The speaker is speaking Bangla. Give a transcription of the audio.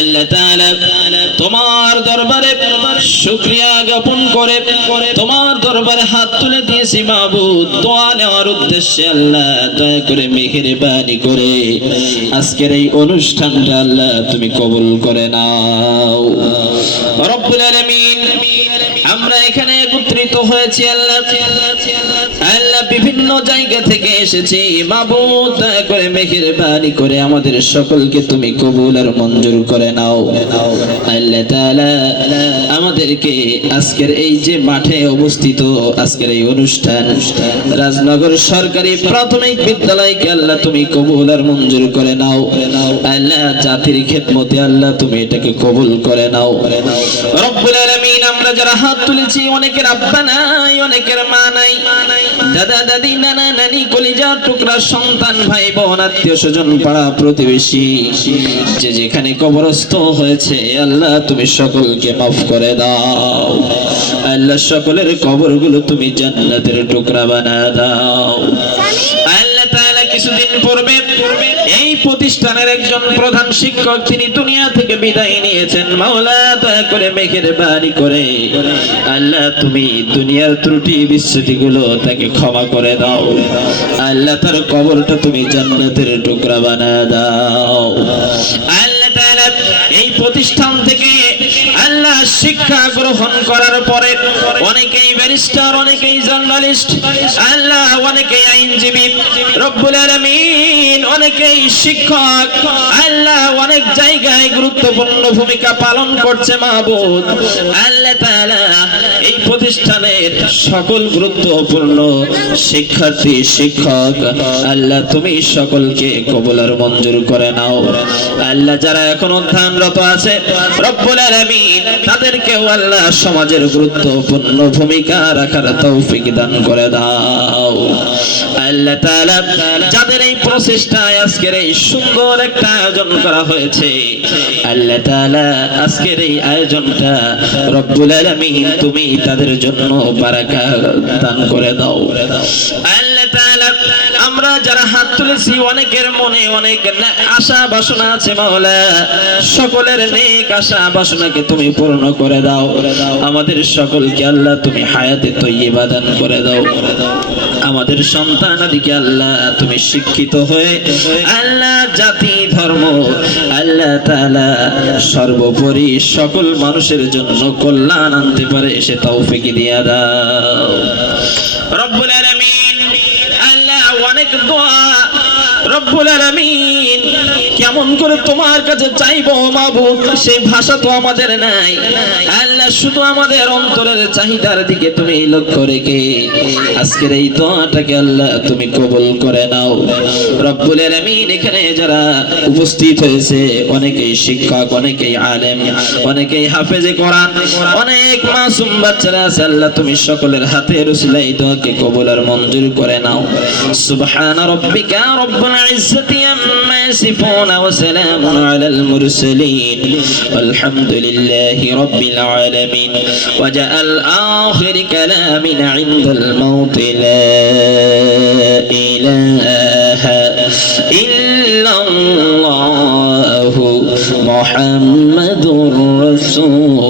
আল্লাহ তাআলা তোমার দরবারে শুকরিয়া জ্ঞাপন করে তোমার দরবারে হাত তুলে দিয়েছি মাবুদ, দোয়া নেওয়ার উদ্দেশ্যে। আল্লাহ দয়া করে মেহেরবানি করে আজকের এই অনুষ্ঠানটা আল্লাহ তুমি কবুল করে নাও রব্বুল আলামিন। আমরা এখানে একত্রিত হয়েছি আল্লাহ, আল্লাহ বিভিন্ন জায়গা থেকে এসেছি মাবুদ, দয়া করে মেহেরবানি করে আমাদের সকলকে তুমি কবুল আর মঞ্জুর করে নাও। আল্লাহ তাআলা আমাদেরকে আজকের এই যে মাঠে অবস্থিত আজকের এই অনুষ্ঠান রাজনগর সরকারি প্রাথমিক বিদ্যালয়কে আল্লাহ তুমি কবুল আর মঞ্জুর করে নাও। আল্লাহ জাতির খেদমতে আল্লাহ তুমি এটাকে কবুল করে নাও রব্বুল আলামিন। আমরা যারা হাত তুলেছি অনেকের আব্বা নাই, অনেকের মা নাই, দাদা দাদি নানা নানি কলিজার টুকরা সন্তান ভাই বোন আত্মীয় স্বজন পাড়া প্রতিবেশী যে যেখানে কবরস্থ হয়েছে আল্লাহ তুমি সকলকে মাফ করে দাও। আল্লাহ সকলের কবরগুলো তুমি জান্নাতের টুকরা বানায় দাও। আল্লাহ তাআলা কিছুদিন পূর্বে এই প্রতিষ্ঠানের একজন প্রধান শিক্ষক তিনি দুনিয়া থেকে বিদায় নিয়েছেন। মাওলা দয়া করে মেহেরবানি করে আল্লাহ তুমি দুনিয়ার ত্রুটি বিচ্যুতিগুলো তাকে ক্ষমা করে দাও। আল্লাহ তার কবরটা তুমি জান্নাতের টুকরা বানায় দাও। আল্লাহ তাআলা এই প্রতিষ্ঠান থেকে আল্লাহ শিক্ষা গ্রহণ করার পরে অনেকেই ব্যারিস্টার, অনেকেই জার্নালিস্ট, আল্লাহ অনেকেই আইনজীবী রব্বুল আলামিন, অনেকেই শিক্ষক আল্লাহ অনেক জায়গায় গুরুত্বপূর্ণ ভূমিকা পালন করছে মাবুদ। আল্লাহ তাআলা এই প্রতিষ্ঠানের সকল গুরুত্বপূর্ণ শিক্ষার্থী শিক্ষক আল্লাহ তুমি সকলকে কবুল আর মঞ্জুর করে নাও। আল্লাহ যারা এখন অধ্যয়নরত আছে রব্বুল আলামিন তাদেরকেও আল্লাহ সমাজের গুরুত্বপূর্ণ ভূমিকা রাখার তৌফিক দান করে দাও। আল্লাহ তাআলা যাদের এই প্রচেষ্টায় আজকের এই সুন্দর একটা আয়োজন করা হয়েছে আল্লাহ তাআলা আজকের এই আয়োজনটা রব্বুল আলামিন তুমি তাদের জন্য বারাকাত দান করে দাও। আল্লাহ তাআলা আমরা যারা হাত তুলেছি অনেকের মনে অনেক আশা বাসনা আছে মাওলা, সকলের নেক আশা বাসনাকে তুমি পূর্ণ করে দাও। আমাদের সকলকে আল্লাহ তুমি হায়াতে তৈয়্যিবা দান করে দাও। আমাদের সন্তানাদিকে আল্লাহ তুমি শিক্ষিত হয়ে আল্লাহ জাতি ধর্ম আল্লাহ তাআলা সর্বোপরি সকল মানুষের জন্য কল্যাণ আনতে পারে সে তৌফিক দিয়ে দাও রব্বুল আলামিন। আল্লাহ অনেক দোয়া রব্বুল আলামিন কেমন করে তোমার কাছে চাইবো মাবুদ সেই ভাষা তো আমাদের নাই। আল্লাহ শুধু আমাদের অন্তরের চাহিদার দিকে তুমি লক্ষ্য রেখে আজকের এই দোয়াটাকে আল্লাহ তুমি কবুল করে নাও রব্বুল আলামিন। এখানে যারা উপস্থিত হয়েছে অনেকেই শিক্ষক, অনেকেই আলেম, অনেকেই হাফেজে কোরআন, অনেক মাসুম বাচ্চারা আছে আল্লাহ তুমি সকলের হাতের উসিলায় এই দোয়াকে কবুল আর মঞ্জুর করে নাও। সুবহানা রাব্বিকা রব্বুল ইজ্জাতি আম্মা ইয়াসিফুন ওয়া সালামুন আলাল মুরসালিন ওয়ালহামদুলিল্লাহি রাব্বিল আলামিন। ওয়া জাআল আখির কালামিনা ইনদাল মাউত লা ইলাহা ইল্লাল্লাহু মুহাম্মাদুর রাসূল